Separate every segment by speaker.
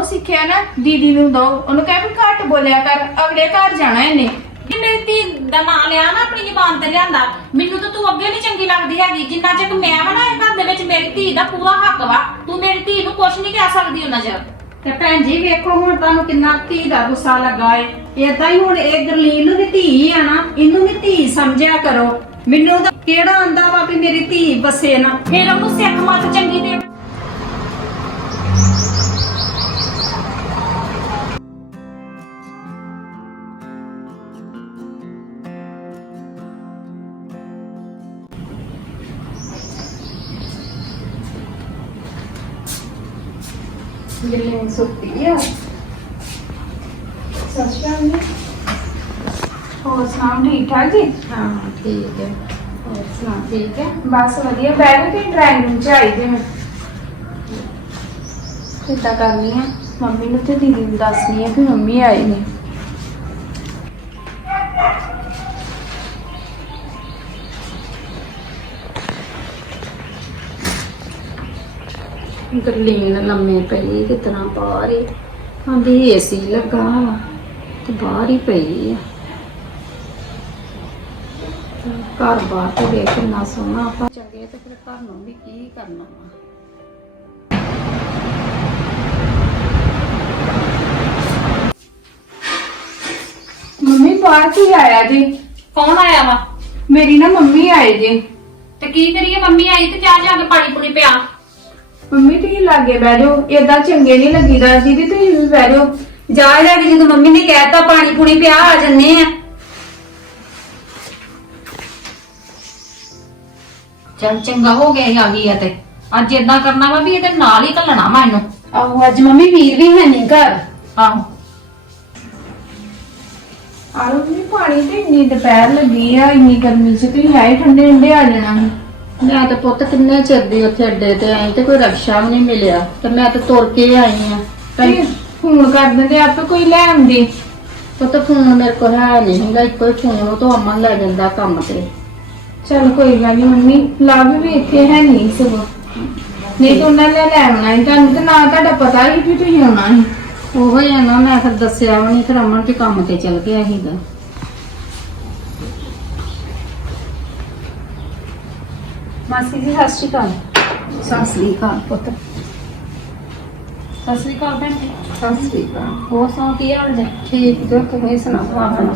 Speaker 1: ਜੋ ਸਿੱਖਿਆ ਨਾ ਦੀਦੀ ਨੂੰ ਦੋ, ਉਹਨੂੰ ਕਹਿ ਵੀ ਘੱਟ ਬੋਲਿਆ ਕਰ, ਅਗਲੇ ਘਰ ਜਾਣਾ ਇਹਨੇ।
Speaker 2: ਕਿ ਮੇਰੀ ਧੀ ਦਾ ਨਾਂ ਲਿਆ ਨਾ ਆਪਣੀ ਜ਼ੁਬਾਨ ਤੇ ਲਿਆਂਦਾ, ਮੈਨੂੰ ਤਾਂ ਤੂੰ ਅੱਗੇ ਨਹੀਂ ਚੰਗੀ ਲੱਗਦੀ ਹੈਗੀ। ਜਿੰਨਾ ਚਿਰ ਮੈਂ ਵਾ ਨਾ ਇਹ ਘਰ ਦੇ ਵਿੱਚ ਮੇਰੀ ਧੀ ਦਾ ਪੂਰਾ ਹੱਕ ਵਾ, ਤੂੰ ਮੇਰੀ ਧੀ ਨੂੰ ਕੁਛ ਨਹੀਂ ਕਹਿ ਸਕਦੀ ਉਹਨਾਂ ਚਿਰ।
Speaker 3: ਤੇ ਭੈਣ ਜੀ ਵੇਖੋ ਹੁਣ ਤੁਹਾਨੂੰ ਕਿੰਨਾ ਧੀ ਦਾ ਗੁੱਸਾ ਲੱਗਾ ਏ। ਏਦਾਂ ਹੀ ਹੁਣ ਇਹ ਗਰਲੀਨ ਨੂੰ ਵੀ ਧੀ ਆ ਨਾ, ਇਹਨੂੰ ਵੀ ਧੀ ਸਮਝਿਆ ਕਰੋ। ਮੈਨੂੰ ਤਾਂ ਕਿਹੜਾ ਆਂਦਾ ਵਾ ਵੀ ਮੇਰੀ ਧੀ ਬਸੇ ਨਾ।
Speaker 2: ਫਿਰ ਉਹਨੂੰ ਸਿੱਖ ਮੱਤ ਚੰਗੀ ਦੇ।
Speaker 1: ਗਰਲੀਨ ਸੁੱਤੀ ਆ। ਸਸਰਾਮ ਜੀ ਹੋਰ ਸੁਣਾਓ, ਠੀਕ ਠਾਕ ਜੀ?
Speaker 3: ਹਾਂ ਠੀਕ ਹੈ, ਹੋਰ ਸੁਣਾ ਠੀਕ ਹੈ?
Speaker 1: ਬਸ ਵਧੀਆ। ਬੈਠੋ ਤੇ ਡਰਾਇੰਗ ਰੂਮ ਚ ਆਈ ਜੇ ਮੈਂ ਕਿੱਦਾਂ ਕਰਨੀ ਆ, ਮੰਮੀ ਨੂੰ ਤੇ ਦੀਦੀ ਨੂੰ ਦੱਸਣੀ ਆ ਕਿ ਮੰਮੀ ਆਏ ਨੇ।
Speaker 3: ਗਰਲੀਨ ਲੰਮੇ ਪਈ ਕਿਤਨਾ ਬਾਹਰ ਹੀ ਆਂਦੀ ਏਸੀ ਲੱਗਾ ਵਾ ਤੇ ਬਾਹਰ ਹੀ ਪਈ ਆ। ਘਰ ਬਾਹਰ ਤੇ ਦੇਖ ਕਿੰਨਾ ਸੋਹਣਾ, ਆਪਾਂ ਚੰਗੇ ਤੇ ਫਿਰ ਘਰ ਨੂੰ ਵੀ ਕੀ ਕਰਨਾ ਵਾ।
Speaker 1: ਮੰਮੀ ਬਾਹਰ ਕੀ ਆਇਆ ਜੀ?
Speaker 2: ਕੌਣ ਆਇਆ ਵਾ?
Speaker 1: ਮੇਰੀ ਨਾ ਮੰਮੀ ਆਏ ਜੀ।
Speaker 2: ਤੇ ਕੀ ਕਰੀਏ, ਮੰਮੀ ਆਈ ਤੇ ਜਾ ਜਾ ਕੇ ਪਾਣੀ ਪੂਣੀ ਪਿਆ।
Speaker 1: ਮੰਮੀ ਤੁਸੀਂ ਲਾਗੇ ਬਹਿ ਜਾਓ, ਏਦਾਂ ਚੰਗੇ ਨਹੀਂ ਲੱਗੀਦਾ। ਦੀਦੀ ਤੁਸੀਂ ਵੀ ਬਹਿ ਜਾਓ।
Speaker 3: ਜਾ ਜਾ ਕੇ ਜਦੋਂ ਮੰਮੀ ਨੇ ਕਹਿਤਾ ਪਾਣੀ ਪੂਣੀ ਪਿਆ ਆ ਜੰਨੇ ਆ।
Speaker 2: ਚੱਲ ਚੰਗਾ ਹੋ ਗਿਆ ਆ ਗਈ ਆ ਤੇ ਅੱਜ ਏਦਾਂ ਕਰਨਾ ਵਾ ਵੀ ਇਹਦੇ ਨਾਲ ਹੀ ਘੱਲਣਾ ਵਾ ਇਹਨੂੰ।
Speaker 3: ਆਹੋ ਅੱਜ ਮੰਮੀ ਵੀਰ ਵੀ ਹੈ ਨਹੀਂ ਘਰ।
Speaker 2: ਆਹੋ
Speaker 1: ਆਲੂ ਵੀ ਪਾਣੀ ਤੇ ਇੰਨੀ ਦੁਪਹਿਰ ਲੱਗੀ ਆ, ਇੰਨੀ ਗਰਮੀ ਚ ਤੁਸੀਂ ਆਏ ਠੰਡੇ ਠੰਡੇ ਆ ਜਾਣਾ ਸੀ।
Speaker 3: ਮੈਂ ਤਾਂ ਪੁੱਤ ਕਿੰਨੇ ਚਿਰ ਦੀ ਉੱਥੇ ਅੱਡੇ ਤੇ ਆਈ ਤੇ ਕੋਈ ਰਕਸ਼ਾ ਵੀ ਨਹੀਂ ਮਿਲਿਆ ਤੇ ਮੈਂ ਤਾਂ ਤੁਰ ਕੇ ਆਈ ਆ।
Speaker 1: ਤੇ ਫੋਨ ਕਰ ਦਿੰਦੇ ਆਪੇ ਕੋਈ ਲੈ ਆਉਂਦੀ।
Speaker 3: ਪੁੱਤ ਫੋਨ ਮੇਰੇ ਕੋਲ ਹੈ ਨਹੀਂ ਹੈਗਾ, ਇੱਕੋ ਹੀ ਫੋਨ ਉਹ ਤੋਂ ਅਮਨ ਲੈ ਜਾਂਦਾ ਕੰਮ ਤੇ।
Speaker 1: ਚਲ ਕੋਈ ਗੱਲ ਨਹੀਂ ਮੰਮੀ, ਲਵ ਵੀ ਇੱਥੇ ਹੈ ਨਹੀਂ ਸਗੋਂ, ਨਹੀਂ ਤਾਂ ਉਹਨਾਂ ਨੇ ਲੈ ਆਉਣਾ ਸੀ ਤੁਹਾਨੂੰ, ਤੇ ਨਾ ਤੁਹਾਡਾ ਪਤਾ ਹੀ ਵੀ ਤੁਸੀਂ ਆਉਣਾ ਸੀ।
Speaker 3: ਉਹੋ ਹੀ ਆ ਨਾ, ਮੈਂ ਫਿਰ ਦੱਸਿਆ ਵੀ ਨਹੀਂ, ਫਿਰ ਅਮਨ ਤੇ ਕੰਮ ਤੇ ਚਲ ਗਿਆ ਸੀਗਾ।
Speaker 1: ਮਾਸੀ ਜੀ ਸਤਿ ਸ਼੍ਰੀ ਅਕਾਲ।
Speaker 3: ਸਤਿ ਸ੍ਰੀ ਅਕਾਲ ਪੁੱਤ।
Speaker 2: ਸਤਿ ਸ੍ਰੀ ਅਕਾਲ ਭੈਣ ਜੀ।
Speaker 3: ਸਤਿ ਸ੍ਰੀ ਅਕਾਲ।
Speaker 2: ਹੋਰ ਸੁਣਾਓ ਕੀ ਹਾਲ ਜੀ?
Speaker 3: ਠੀਕ ਜੋ ਤੁਸੀਂ ਸੁਣਾਓ ਆਪਣਾ?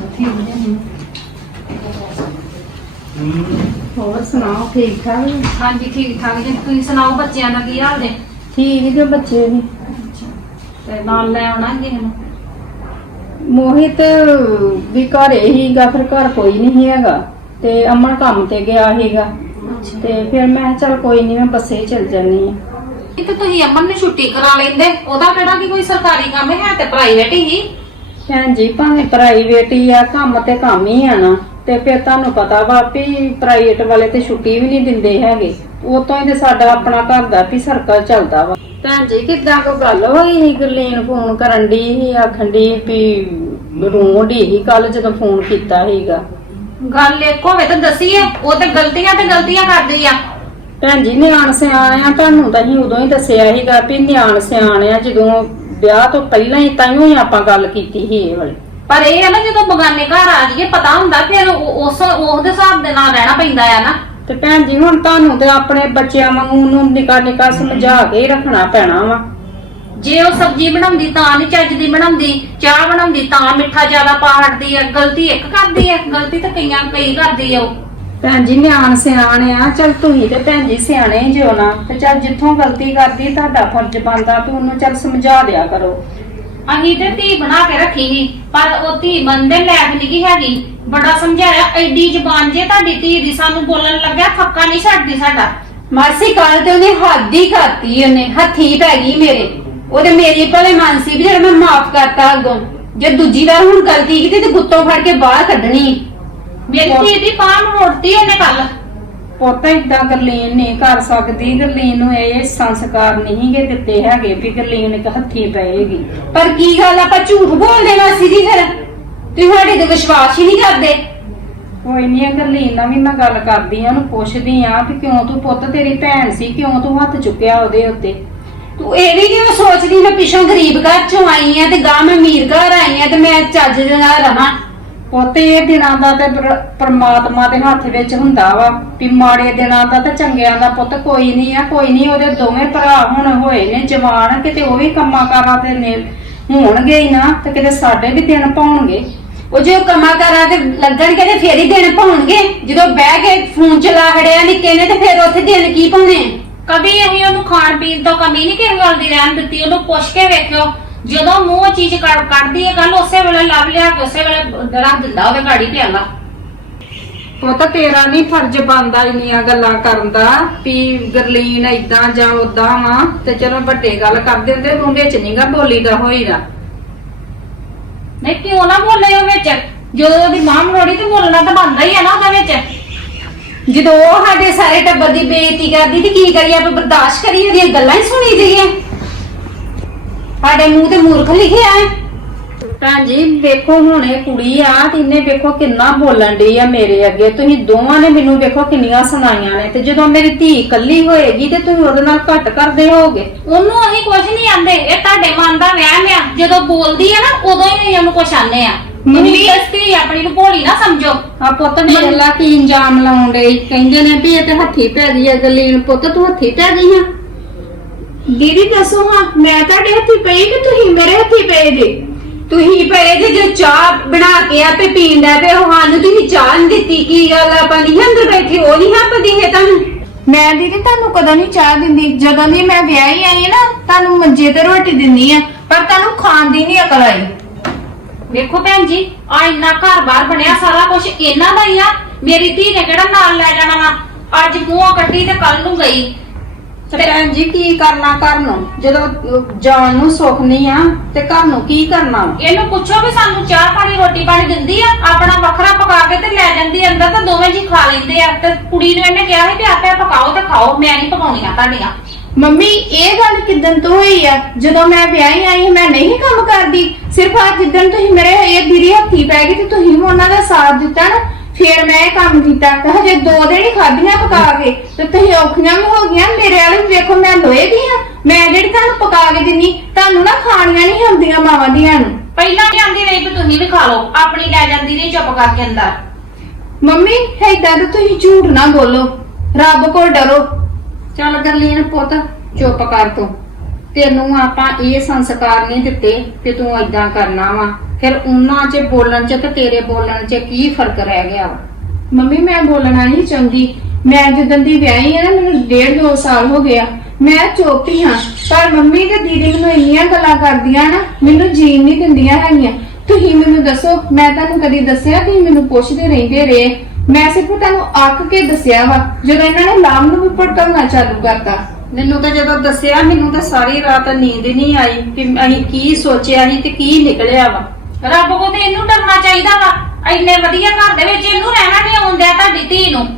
Speaker 3: ਹੋਰ ਸੁਣਾਓ ਠੀਕ ਠਾਕ?
Speaker 2: ਹਾਂਜੀ ਠੀਕ ਠਾਕ ਜੀ, ਤੁਸੀਂ ਸੁਣਾਓ ਬੱਚਿਆਂ ਦਾ ਕੀ ਹਾਲ ਜੀ?
Speaker 3: ਠੀਕ ਜੋ ਬੱਚੇ ਵੀ।
Speaker 2: ਤੇ ਨਾਲ ਲੈ ਆਉਣਾ ਕਿਸੇ ਨੂੰ?
Speaker 3: ਮੋਹਿਤ ਵੀ ਘਰੇ ਹੀਗਾ, ਫਿਰ ਘਰ ਕੋਈ ਨਹੀਂ ਹੈਗਾ ਤੇ ਅਮਨ ਕੰਮ ਤੇ ਗਿਆ ਸੀਗਾ ਤੇ ਫਿਰ ਮੈਂ ਕਿਹਾ ਚੱਲ ਕੋਈ ਨਹੀਂ ਮੈਂ ਬੱਸੇ ਹੀ ਚਲ ਜਾਨੀ ਆ।
Speaker 2: ਤੇ ਤੁਸੀਂ ਅਮਨ ਨੂੰ ਛੁੱਟੀ ਕਰਾ ਲੈਂਦੇ, ਉਹਦਾ ਕਿਹੜਾ ਵੀ ਕੋਈ ਸਰਕਾਰੀ ਕੰਮ ਹੈ ਤੇ ਪ੍ਰਾਈਵੇਟ ਹੀ।
Speaker 3: ਭੈਣ ਜੀ ਭਾਵੇਂ ਪ੍ਰਾਈਵੇਟ ਹੀ ਆ, ਕੰਮ ਤੇ ਕੰਮ ਹੀ ਆ ਨਾ। ਤੇ ਫਿਰ ਤੁਹਾਨੂੰ ਪਤਾ ਵਾ ਵੀ ਪ੍ਰਾਈਵੇਟ ਵਾਲੇ ਤੇ ਛੁੱਟੀ ਵੀ ਨਹੀਂ ਦਿੰਦੇ ਹੈਗੇ। ਉਹ ਤੋਂ ਹੀ ਤੇ ਸਾਡਾ ਆਪਣਾ ਘਰ ਦਾ ਵੀ ਸਰਕਲ ਚੱਲਦਾ ਵਾ। ਭੈਣ ਜੀ ਕਿੱਦਾਂ ਕੋਈ ਗੱਲ ਹੋਈ ਸੀ? ਗਰਲੀਨ ਫੋਨ ਕਰਨ ਦੀ ਸੀ, ਆਖਣ ਦੀ ਵੀ ਰੋਣ ਦੀ ਸੀ ਕੱਲ ਜਦੋਂ ਫੋਨ ਕੀਤਾ ਸੀਗਾ।
Speaker 2: ਗੱਲ ਇੱਕ ਹੋਵੇ ਤਾਂ ਦਸੀਏ, ਉਹ ਤੇ ਗਲਤੀਆਂ ਕਰਦੀ ਆ।
Speaker 3: ਭੈਣ ਜੀ ਨਿਆਣ ਸਿਆਣ ਆ, ਤੁਹਾਨੂੰ ਤਾਂ ਅਸੀਂ ਉਦੋਂ ਹੀ ਦੱਸਿਆ ਸੀਗਾ ਵੀ ਨਿਆਣ ਸਿਆਣ ਆ, ਜਦੋਂ ਵਿਆਹ ਤੋਂ ਪਹਿਲਾਂ ਹੀ ਤਾਈਓ ਹੀ ਆਪਾਂ ਗੱਲ ਕੀਤੀ ਸੀ ਇਹ ਵਾਲੀ।
Speaker 2: ਪਰ ਇਹ ਹੈ ਨਾ ਜਦੋਂ ਬਗਾਨੇ ਘਰ ਆ ਜਾਈਏ ਪਤਾ ਹੁੰਦਾ, ਫਿਰ ਉਹਦੇ ਹਿਸਾਬ ਦੇ ਨਾਲ ਰਹਿਣਾ ਪੈਂਦਾ ਆ ਨਾ।
Speaker 3: ਤੇ ਭੈਣ ਜੀ ਹੁਣ ਤੁਹਾਨੂੰ ਤੇ ਆਪਣੇ ਬੱਚਿਆਂ ਵਾਂਗੂ ਉਹਨੂੰ ਨਿੱਕਾ ਨਿੱਕਾ ਸਮਝਾ ਕੇ ਹੀ ਰੱਖਣਾ ਪੈਣਾ ਵਾ।
Speaker 2: ਜੇ ਉਹ ਸਬਜ਼ੀ ਬਣਾਉਂਦੀ ਤਾਂ ਨਹੀਂ ਚੱਜ ਦੀ ਬਣਾਉਂਦੀ, ਚਾਹ ਬਣਾਉਂਦੀ ਤਾਂ ਮਿੱਠਾ ਜ਼ਿਆਦਾ ਪਾ ਹਟਦੀ ਆ। ਗਲਤੀ ਇੱਕ ਕਰਦੀ ਆ, ਗਲਤੀ ਤਾਂ ਕਈ ਕਰਦੀ ਆ ਉਹ।
Speaker 3: ਭੈਣ ਜੀ ਨਿਆਣ ਸਿਆਣ ਆ, ਚੱਲ ਤੁਸੀਂ ਤੇ ਭੈਣ ਜੀ ਸਿਆਣੇ ਜਿਓ ਨਾ, ਤੇ ਚੱਲ ਜਿੱਥੋਂ ਗਲਤੀ ਕਰਦੀ ਤੁਹਾਡਾ ਫਰਜ਼ ਬਣਦਾ ਵੀ ਉਹਨੂੰ ਚੱਲ ਸਮਝਾ ਦਿਆ ਕਰੋ।
Speaker 2: ਅਸੀਂ ਤੇ ਧੀ ਬਣਾ ਕੇ ਰੱਖੀ ਸੀ, ਪਰ ਉਹ ਧੀ ਮੰਨਦੇ ਲੈਕ ਨਹੀਂ ਹੈਗੀ। ਬੜਾ ਸਮਝਾਇਆ, ਐਡੀ ਜ਼ਬਾਨ ਜੇ ਤੁਹਾਡੀ ਧੀ ਦੀ, ਸਾਨੂੰ ਬੋਲਣ ਲੱਗਿਆ ਫੱਕਾ ਨਹੀਂ ਛੱਡਦੀ ਸਾਡਾ।
Speaker 3: ਮਾਸੀ ਕੱਲ ਤੇ ਉਹਨੇ ਹੱਦ ਹੀ ਕਰਤੀ, ਉਹਨੇ ਹੱਥੀ ਪੈ ਗਈ ਮੇਰੇ। ਉਹਦੇ ਮੇਰੀ ਭਲੇ ਮਨ ਸੀ ਵੀ ਜਿਹੜਾ ਮੈਂ ਮਾਫ ਕਰਤਾ ਅੱਗੋਂ, ਜੇ ਦੂਜੀ ਵਾਰ ਹੁਣ ਗਲਤੀ ਕੀਤੀ ਤੇ ਗੁੱਤੋਂ ਫੜ ਕੇ ਬਾਹਰ ਕੱਢਣੀ।
Speaker 2: ਮੇਰੀ ਧੀ ਦੀ ਬਾਂਹ ਮੋੜਤੀ ਉਹਨੇ ਕੱਲ।
Speaker 3: ਪੁੱਤ ਏਦਾਂ ਗਰਲੀਨ ਨਹੀਂ ਕਰ ਸਕਦੀ। ਗਰਲੀਨ ਨੂੰ ਇਹ ਸੰਸਕਾਰ ਨਹੀਂ ਗੇ ਦਿੱਤੇ ਹੈਗੇ ਵੀ ਗਰਲੀਨ ਇੱਕ ਹੱਥੀ ਪਏਗੀ।
Speaker 1: ਪਰ ਕੀ ਗੱਲ ਆਪਾਂ ਝੂਠ ਬੋਲਦੇ ਮਾਸੀ ਜੀ? ਫਿਰ ਤੁਸੀਂ ਸਾਡੇ ਤੇ ਵਿਸ਼ਵਾਸ ਹੀ ਨਹੀਂ ਕਰਦੇ।
Speaker 3: ਕੋਈ ਨਹੀਂ ਗਰਲੀਨ ਨਾਲ ਵੀ ਮੈਂ ਗੱਲ ਕਰਦੀ ਆ, ਉਹਨੂੰ ਪੁੱਛਦੀ ਆ ਵੀ ਕਿਉਂ ਤੂੰ, ਪੁੱਤ ਤੇਰੀ ਭੈਣ ਸੀ, ਕਿਉਂ ਤੂੰ ਹੱਥ ਚੁੱਕਿਆ ਉਹਦੇ ਉੱਤੇ? ਇਹ ਵੀ ਨਹੀਂ ਮੈਂ ਸੋਚਦੀ ਮੈਂ ਪਿੱਛੋਂ ਗਰੀਬ ਘਰ ਚੋਂ ਆਈ ਆ ਤੇ ਗਾਂ ਮੈਂ ਅਮੀਰ ਘਰ ਆਈ ਆ ਤੇ ਮੈਂ ਚੱਜ ਦੇ ਨਾਲ ਰਹਾਂ। ਪੁੱਤ ਇਹ ਦਿਨਾਂ ਦਾ ਤੇ ਪਰਮਾਤਮਾ ਦੇ ਹੱਥ ਵਿੱਚ ਹੁੰਦਾ ਵਾ ਵੀ ਮਾੜੇ ਦਿਨਾਂ ਦਾ ਤੇ ਚੰਗਿਆਂ ਦਾ ਪੁੱਤ ਕੋਈ ਨਹੀਂ ਆ। ਕੋਈ ਨਹੀਂ, ਉਹਦੇ ਦੋਵੇਂ ਭਰਾ ਹੁਣ ਹੋਏ ਨੇ ਜਵਾਨ, ਕਿਤੇ ਉਹ ਵੀ ਕੰਮਾਂ ਕਾਰਾਂ ਤੇ ਨੇ ਹੋਣਗੇ ਹੀ ਨਾ, ਤੇ ਕਿਤੇ ਸਾਡੇ ਵੀ ਦਿਨ ਪਾਉਣਗੇ।
Speaker 4: ਉਹ ਜੇ ਕੰਮਾਂ ਕਾਰਾਂ ਤੇ ਲੱਗਣਗੇ ਤੇ ਫੇਰ ਹੀ ਦਿਨ ਪਾਉਣਗੇ। ਜਦੋਂ ਬਹਿ ਕੇ ਫੋਨ ਚਲਾ ਖੜਿਆ ਨਿੱਕੇ ਨੇ ਤੇ ਫੇਰ ਉੱਥੇ ਦਿਨ ਕੀ ਪਾਉਣੇ?
Speaker 2: ਕਦੀ ਅਸੀਂ ਉਹਨੂੰ ਖਾਣ ਪੀਣ ਤੋਂ ਕਮੀ ਨਹੀਂ ਕਿਸੇ ਗੱਲ ਦੀ ਰਹਿਣ ਦਿੱਤੀ। ਉਹਨੂੰ ਪੁੱਛ ਕੇ ਵੇਖਿਓ, ਜਦੋਂ ਮੂੰਹ ਚੀਜ਼ ਕੱਢਦੀ ਹੈ ਗੱਲ ਉਸੇ ਵੇਲੇ ਲੱਭ ਲਿਆ ਕੇ ਉਸੇ ਵੇਲੇ ਰੱਖ ਦਿੰਦਾ ਉਹਦੇ ਗਾੜੀ ਪਿਆਲਾ।
Speaker 3: ਪੁੱਤ ਤੇਰਾ ਨਹੀਂ ਫਰਜ਼ ਬਣਦਾ ਇੰਨੀਆਂ ਗੱਲਾਂ ਕਰਨ ਦਾ ਵੀ ਗਰਲੀਨ ਏਦਾਂ ਜਾਂ ਉਦਾਂ ਵਾ, ਤੇ ਚਲੋ ਵੱਡੇ ਗੱਲ ਕਰ ਦਿੰਦੇ, ਤੂੰ ਵਿੱਚ ਨਹੀਂਗਾ ਬੋਲੀ ਦਾ ਹੋਈਦਾ।
Speaker 2: ਨਹੀਂ ਕਿਉਂ ਨਾ ਬੋਲੇ ਉਹ ਵਿੱਚ? ਜਦੋਂ ਉਹਦੀ ਮਾਂ ਮਰੋੜੀ ਤੇ ਬੋਲਣਾ ਤਾਂ ਬਣਦਾ ਹੀ ਹੈ ਨਾ ਉਹਦੇ ਵਿੱਚ।
Speaker 4: ਜਦੋਂ ਉਹ ਸਾਡੇ ਸਾਰੇ ਟੱਬਰ ਦੀ ਬੇਇੱਜ਼ਤੀ ਕਰਦੀ ਤੇ ਕੀ ਕਰੀਏ? ਆਪਾਂ ਬਰਦਾਸ਼ਤ ਕਰੀਏ? ਉਹਦੀਆਂ ਗੱਲਾਂ ਹੀ ਸੁਣੀ ਜਾਈਏ? ਸਾਡੇ ਮੂੰਹ ਤੇ ਮੂਰਖ ਲਿਖਿਆ ਹੈ।
Speaker 3: ਭੈਣ ਜੀ ਵੇਖੋ ਹੁਣ ਇਹ ਕੁੜੀ ਆ ਤੇ ਇਹਨੇ ਵੇਖੋ ਕਿੰਨਾ ਬੋਲਣ ਡਈ ਆ ਮੇਰੇ ਅੱਗੇ। ਤੁਸੀਂ ਦੋਵਾਂ ਨੇ ਮੈਨੂੰ ਵੇਖੋ ਕਿੰਨੀਆਂ ਸੁਣਾਈਆਂ ਨੇ, ਤੇ ਜਦੋਂ ਮੇਰੀ ਧੀ ਇਕੱਲੀ ਹੋਏਗੀ ਤੇ ਤੁਸੀਂ ਉਹਦੇ ਨਾਲ ਘੱਟ ਕਰਦੇ ਹੋਗੇ।
Speaker 2: ਉਹਨੂੰ ਅਸੀਂ ਕੁਝ ਨਹੀਂ ਆਂਦੇ, ਇਹ ਤੁਹਾਡੇ ਮਨ ਦਾ ਵਹਿਮ ਆ। ਜਦੋਂ ਬੋਲਦੀ ਆ ਨਾ ਉਦੋਂ ਹੀ ਅਸੀਂ ਉਹਨੂੰ ਕੁਝ ਆਂਦੇ ਆ। ਮੰਮੀ ਧੀ ਆਪਣੀ ਨੂੰ ਭੋਲੀ ਨਾ ਸਮਝੋ।
Speaker 3: ਆ ਪੁੱਤ ਮੇਰੇ ਲਾ ਕੀ ਇੰਜਾਮ ਲਾਉਣ ਡਈ, ਕਹਿੰਦੇ ਨੇ ਵੀ ਇਹ ਤੇ ਹੱਥੀ ਪੈ ਗਈ ਆ ਗਰਲੀਨ। ਪੁੱਤ ਤੂੰ ਹੱਥੀ ਪੈ ਗਈ ਆ?
Speaker 1: ਦੀਦੀ ਦੱਸੋ ਹਾਂ, ਮੈਂ ਤੁਹਾਡੇ ਹੱਥੀ ਪਈ ਕਿ ਤੁਸੀਂ ਮੇਰੇ ਹੱਥੀ ਪਏ ਜੇ?
Speaker 4: ਤੁਸੀਂ ਪਏ ਜੇ ਜੋ ਚਾਹ ਬਣਾ ਕੇ ਆਪੇ ਪੀਣ ਦਾ ਪਏ ਹੋ, ਸਾਨੂੰ ਤੁਸੀਂ ਚਾਹ ਨਹੀਂ ਦਿੱਤੀ। ਕੀ ਗੱਲ? ਆਪਾਂ ਨਹੀਂ ਅੰਦਰ ਬੈਠੇ, ਉਹ ਨਹੀਂ ਆਪਾਂ ਦਿਖੇ ਤੁਹਾਨੂੰ?
Speaker 1: ਮੈਂ ਦੀਦੀ ਤੁਹਾਨੂੰ ਕਦੋਂ ਨਹੀਂ ਚਾਹ ਦਿੰਦੀ। ਜਦੋਂ ਦੀ ਮੈਂ ਵਿਆਹੀ ਆਈ ਹਾਂ ਨਾ, ਤੁਹਾਨੂੰ ਮੰਜੇ ਤੇ ਰੋਟੀ ਦਿੰਦੀ ਆ, ਪਰ ਤੁਹਾਨੂੰ ਖਾਣ ਦੀ ਨਹੀਂ ਅਕਲ ਆਈ।
Speaker 2: ਵੇਖੋ ਭੈਣ ਜੀ, ਆ ਇੰਨਾ ਘਰ-ਬਾਰ ਬਣਿਆ, ਸਾਰਾ ਕੁਝ ਇਹਨਾਂ ਦਾ ਹੀ ਆ। ਮੇਰੀ ਧੀ ਨੇ ਕਿਹੜਾ ਨਾਲ ਲੈ ਜਾਣਾ ਵਾ? ਅੱਜ ਮੂੰਹੋਂ ਕੱਢੀ ਤੇ ਕੱਲ ਨੂੰ ਗਈ।
Speaker 3: ਤੇ ਭੈਣ ਜੀ ਕੀ ਕਰਨਾ ਘਰ ਨੂੰ? ਜਦੋਂ ਜਾਣ ਨੂੰ ਸੁੱਖ ਨਹੀਂ ਆ ਤੇ ਘਰ ਨੂੰ ਕੀ ਕਰਨਾ?
Speaker 2: ਇਹਨੂੰ ਪੁੱਛੋ ਵੀ ਸਾਨੂੰ ਚਾਹ ਪਾਣੀ ਰੋਟੀ ਪਾਣੀ ਦਿੰਦੀ ਆ? ਆਪਣਾ ਵੱਖਰਾ ਪਕਾ ਕੇ ਤੇ ਲੈ ਜਾਂਦੀ ਅੰਦਰ, ਤਾਂ ਦੋਵੇਂ ਜੀ ਖਾ ਲੈਂਦੇ ਆ। ਤੇ ਕੁੜੀ ਨੂੰ ਇਹਨੇ ਕਿਹਾ ਸੀ ਵੀ ਆਪੇ ਪਕਾਓ ਤੇ ਖਾਓ, ਮੈਂ ਨਹੀਂ ਪਕਾਉਣੀਆਂ ਤੁਹਾਡੀਆਂ।
Speaker 1: ਮੰਮੀ ਇਹ ਗੱਲ ਕਿਦਨ ਤੋਂ ਹੋਈ ਆ? ਜਦੋਂ ਮੈਂ ਵਿਆਹੀ ਆਈ ਮੈਂ ਨਹੀਂ ਕੰਮ ਕਰਦੀ। ਸਿਰਫ ਅੱਜ ਜਿੱਦਣ ਤੁਸੀਂ ਮੇਰੇ ਇਹ ਦੀਦੀ ਹੱਥੀ ਪੈ ਗਈ ਤੇ ਤੁਸੀਂ ਉਹਨਾਂ ਦਾ ਸਾਥ ਦਿੱਤਾ ਨਾ, ਫੇਰ ਮੈਂ ਇਹ ਕੰਮ ਕੀਤਾ। ਹਜੇ 2 ਦਿਨ ਹੀ ਖਾਧੀਆਂ ਪਕਾ ਕੇ ਤੇ ਤੁਸੀਂ ਔਖੀਆਂ ਵੀ ਹੋ ਗਈਆਂ। ਮੇਰੇ ਵਾਲੇ ਵੀ ਵੇਖੋ, ਮੈਂ ਲੋਹੇ ਦੀ ਆ। ਮੈਂ ਜਿਹੜੀ ਤੁਹਾਨੂੰ ਪਕਾ ਕੇ ਦਿੰਨੀ, ਤੁਹਾਨੂੰ ਨਾ ਖਾਣੀਆਂ ਨਹੀਂ ਹੁੰਦੀਆਂ ਮਾਵਾਂ ਦੀਆਂ ਨੂੰ।
Speaker 2: ਪਹਿਲਾਂ ਵੀ ਆਂਦੀ ਰਹੀ ਵੀ ਤੁਸੀਂ ਵੀ ਖਾ ਲਓ, ਆਪਣੀ ਲੈ ਜਾਂਦੀ ਰਹੀ ਚੁੱਪ ਕਰਕੇ ਅੰਦਰ।
Speaker 1: ਮੰਮੀ ਏਦਾਂ ਤਾਂ ਤੁਸੀਂ ਝੂਠ ਨਾ ਬੋਲੋ, ਰੱਬ ਕੋਲ ਡਰੋ।
Speaker 3: ਚੱਲ ਗਰਲੀਨ ਪੁੱਤ ਚੁੱਪ ਕਰ ਤੂੰ। ਤੈਨੂੰ ਆਪਾਂ ਇਹ ਸੰਸਕਾਰ ਨਹੀਂ ਦਿੱਤੇ ਕਿ ਤੂੰ ਏਦਾਂ ਕਰਨਾ ਵਾ। ਫਿਰ ਉਹਨਾਂ 'ਚ ਬੋਲਣ 'ਚ ਤੇ ਤੇਰੇ ਬੋਲਣ 'ਚ ਕੀ ਫਰਕ ਰਹਿ ਗਿਆ ਵਾ?
Speaker 1: ਮੰਮੀ ਮੈਂ ਬੋਲਣਾ ਨਹੀਂ ਚਾਹੁੰਦੀ। ਮੈਂ ਜਦੋਂ ਦੀ ਵਿਆਹੀ ਆ ਨਾ, ਮੈਨੂੰ 1.5-2 ਸਾਲ ਹੋ ਗਿਆ। ਮੈਂ ਚੋਪੀ ਹਾਂ, ਪਰ ਮੰਮੀ ਤੇ ਦੀਦੀ ਮੈਨੂੰ ਇੰਨੀਆਂ ਗੱਲਾਂ ਕਰਦੀਆਂ ਨਾ, ਮੈਨੂੰ ਜੀਣ ਨਹੀਂ ਦਿੰਦੀਆਂ ਹੈਗੀਆਂ। ਤੁਸੀਂ ਮੈਨੂੰ ਦੱਸੋ, ਮੈਂ ਤੁਹਾਨੂੰ ਕਦੀ ਦੱਸਿਆ? ਤੁਸੀਂ ਮੈਨੂੰ ਪੁੱਛਦੇ ਰਹਿੰਦੇ ਰਹੇ, ਮੈਂ ਸਿਰਫ ਤੁਹਾਨੂੰ ਆਖ ਕੇ ਦੱਸਿਆ ਵਾ ਜਦੋਂ ਇਹਨਾਂ ਨੇ ਲਾਮ ਨੂੰ ਵੀ ਭੜਕਾਉਣਾ ਚਾਲੂ ਕਰਤਾ।
Speaker 3: ਮੈਨੂੰ ਤਾਂ ਜਦੋਂ ਦੱਸਿਆ, ਮੈਨੂੰ ਤਾਂ ਸਾਰੀ ਰਾਤ ਨੀਂਦ ਨਹੀਂ ਆਈ ਕਿ ਅਸੀਂ ਕੀ ਸੋਚਿਆ ਸੀ ਤੇ ਕੀ ਨਿਕਲਿਆ ਵਾ।
Speaker 2: ਰੱਬ ਕੋ ਤੇ ਇਹਨੂੰ ਡਰਨਾ ਚਾਹੀਦਾ ਵਾ। ਇੰਨੇ ਵਧੀਆ ਘਰ ਦੇ ਵਿੱਚ ਇਹਨੂੰ ਰਹਿਣਾ ਨਹੀਂ ਆਉਂਦਾ ਤੁਹਾਡੀ ਧੀ ਨੂੰ।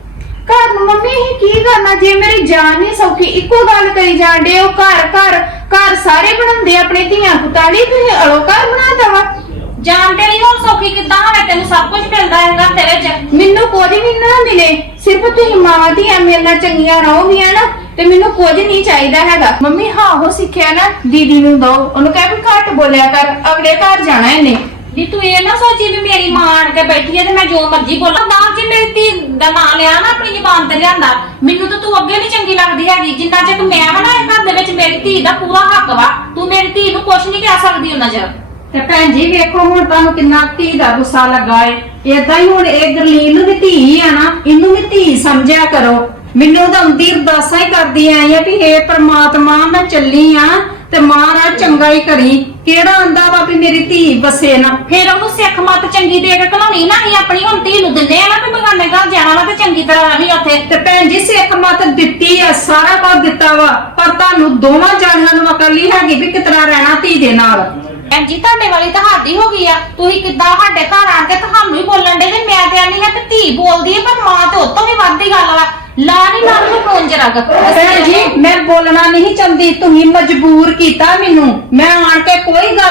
Speaker 1: ਘਰ ਨੂੰ ਮੰਮੀ ਇਹ ਕੀ ਕਰਨਾ? ਜੇ ਮੇਰੀ ਜਾਨ ਨਹੀਂ ਸੌਖੀ, ਇੱਕੋ ਗੱਲ ਕਰੀ ਜਾਂਦੇ ਹੋ, ਘਰ ਸਾਰੇ ਬਣਾਉਂਦੇ ਆਪਣੀ ਧੀਆਂ ਪੁੱਤਾਂ ਲਈ, ਤੁਸੀਂ ਅਲੋ ਘਰ ਬਣਾਤਾ ਵਾ।
Speaker 2: ਜਾਨ ਤੇਰੀ ਹੁਣ ਸੌਖੀ ਕਿੱਦਾਂ ਹੋਵੇ? ਤੈਨੂੰ ਸਭ ਕੁਝ ਮਿਲਦਾ ਹੈ ਘਰ ਦੇ ਵਿੱਚ।
Speaker 1: ਮੈਨੂੰ ਕੁਝ ਵੀ ਨਾ ਮਿਲੇ, ਸਿਰਫ ਤੁਸੀਂ ਮਾਵਾਂ ਧੀਆਂ ਮੇਰੇ ਨਾਲ ਚੰਗੀਆਂ ਰਹੋਗੀਆਂ ਨਾ, ਤੇ ਮੈਨੂੰ ਕੁਝ ਨਹੀਂ ਚਾਹੀਦਾ ਹੈਗਾ। ਮੰਮੀ ਹਾਂ ਉਹ ਸਿੱਖਿਆ ਨਾ ਦੀਦੀ ਨੂੰ ਦੋ, ਉਹਨੂੰ ਕਹਿ ਵੀ ਘੱਟ ਬੋਲਿਆ ਕਰ, ਅਗਲੇ ਘਰ ਜਾਣਾ ਇਹਨੇ।
Speaker 2: ਵੀ ਤੂੰ ਇਹ ਨਾ ਸੋਚੀ ਵੀ ਮੇਰੀ ਮਾਂ ਆਣ ਕੇ ਬੈਠੀ ਹੈ ਤੇ ਮੈਂ ਜੋ ਮਰਜ਼ੀ ਬੋਲਾਂ। ਨਾ ਜੀ, ਮੇਰੀ ਧੀ ਦਾ ਨਾਂ ਲਿਆ ਨਾ ਆਪਣੀ ਜ਼ੁਬਾਨ ਤੇ ਲਿਆਂਦਾ, ਮੈਨੂੰ ਤਾਂ ਤੂੰ ਅੱਗੇ ਨਹੀਂ ਚੰਗੀ ਲੱਗਦੀ ਹੈਗੀ। ਜਿੰਨਾ ਚਿਰ ਮੈਂ ਵਾ ਨਾ ਇਹ ਘਰ ਦੇ ਵਿੱਚ, ਮੇਰੀ ਧੀ ਦਾ ਪੂਰਾ ਹੱਕ ਵਾ। ਤੂੰ ਮੇਰੀ ਧੀ ਨੂੰ ਕੁਝ ਨਹੀਂ ਕਹਿ ਸਕਦੀ ਉਹਨਾਂ ਚਿਰ।
Speaker 3: ਤੇ ਭੈਣ ਜੀ ਵੇਖੋ ਹੁਣ ਤੁਹਾਨੂੰ ਕਿੰਨਾ ਧੀ ਦਾ ਗੁੱਸਾ ਲੱਗਾ ਏ। ਏਦਾਂ ਹੀ ਹੁਣ ਇਹ ਗਰਲੀਨ ਨੂੰ ਵੀ ਧੀ ਆ ਨਾ, ਇਹਨੂੰ ਵੀ ਧੀ ਸਮਝਿਆ ਕਰੋ। ਮੈਨੂੰ ਤਾਂ ਅੰਦੀ ਅਰਦਾਸਾਂ ਹੀ ਕਰਦੀ ਆਈ ਆ ਵੀ ਹੇ ਪ੍ਰਮਾਤਮਾ ਮੈਂ ਚੱਲੀ ਆ ਤੇ ਮਹਾਰਾਜ ਚੰਗਾ ਹੀ ਕਰੀ। ਕਿਹੜਾ ਆਂਦਾ ਵਾ ਵੀ ਮੇਰੀ ਧੀ ਬਸੇ ਨਾ?
Speaker 2: ਫਿਰ ਉਹਨੂੰ ਸਿੱਖ ਮੱਤ ਚੰਗੀ ਦੇ ਕੇ ਘਲਾਉਣੀ ਨਾ। ਹੀ ਆਪਣੀ ਹੁਣ ਧੀ ਨੂੰ ਦਿੰਦੇ ਆ ਨਾ ਵੀ ਬਗਾਨੇ ਘਰ ਜਾਣਾ ਵਾ ਤੇ ਚੰਗੀ ਤਰ੍ਹਾਂ ਰਹੀ ਉੱਥੇ।
Speaker 3: ਤੇ ਭੈਣ ਜੀ ਸਿੱਖ ਮੱਤ ਦਿੱਤੀ ਆ, ਸਾਰਾ ਕੁਝ ਦਿੱਤਾ ਵਾ, ਪਰ ਤੁਹਾਨੂੰ ਦੋਵਾਂ ਜਾਣਿਆਂ ਨੂੰ ਅਕਲ ਨਹੀਂ ਹੈਗੀ ਵੀ ਕਿਤਨਾ ਰਹਿਣਾ ਧੀ ਦੇ ਨਾਲ।
Speaker 2: ਭੈਣ ਜੀ ਤੁਹਾਡੇ ਵਾਲੀ ਤਾਂ ਹੱਦ ਹੀ ਹੋ ਗਈ ਆ। ਤੁਸੀਂ ਕਿੱਦਾਂ ਸਾਡੇ ਘਰ ਆਣ ਕੇ ਤੁਹਾਨੂੰ ਹੀ ਬੋਲਣ ਦੇ ਜੇ? ਮੈਂ ਤੇ ਆਨੀ ਆ ਤੇ ਧੀ ਬੋਲਦੀ ਆ, ਪਰ ਮਾਂ ਤੇ ਉਹ ਤੋਂ ਵੀ ਵੱਧ ਹੀ ਗੱਲ ਵਾ। ਲਾ ਨਹੀਂ ਲਾ ਨੂੰ ਫੋਨ ਜਰਾ
Speaker 3: ਭੈਣ ਜੀ ਮੈਂ ਬੋਲਣਾ ਨਹੀਂ ਚਾਹੁੰਦੀ, ਤੁਸੀਂ ਮਜਬੂਰ ਕੀਤਾ ਮੈਨੂੰ। ਮੈਂ ਆਣ ਕੇ ਕੋਈ ਗੱਲ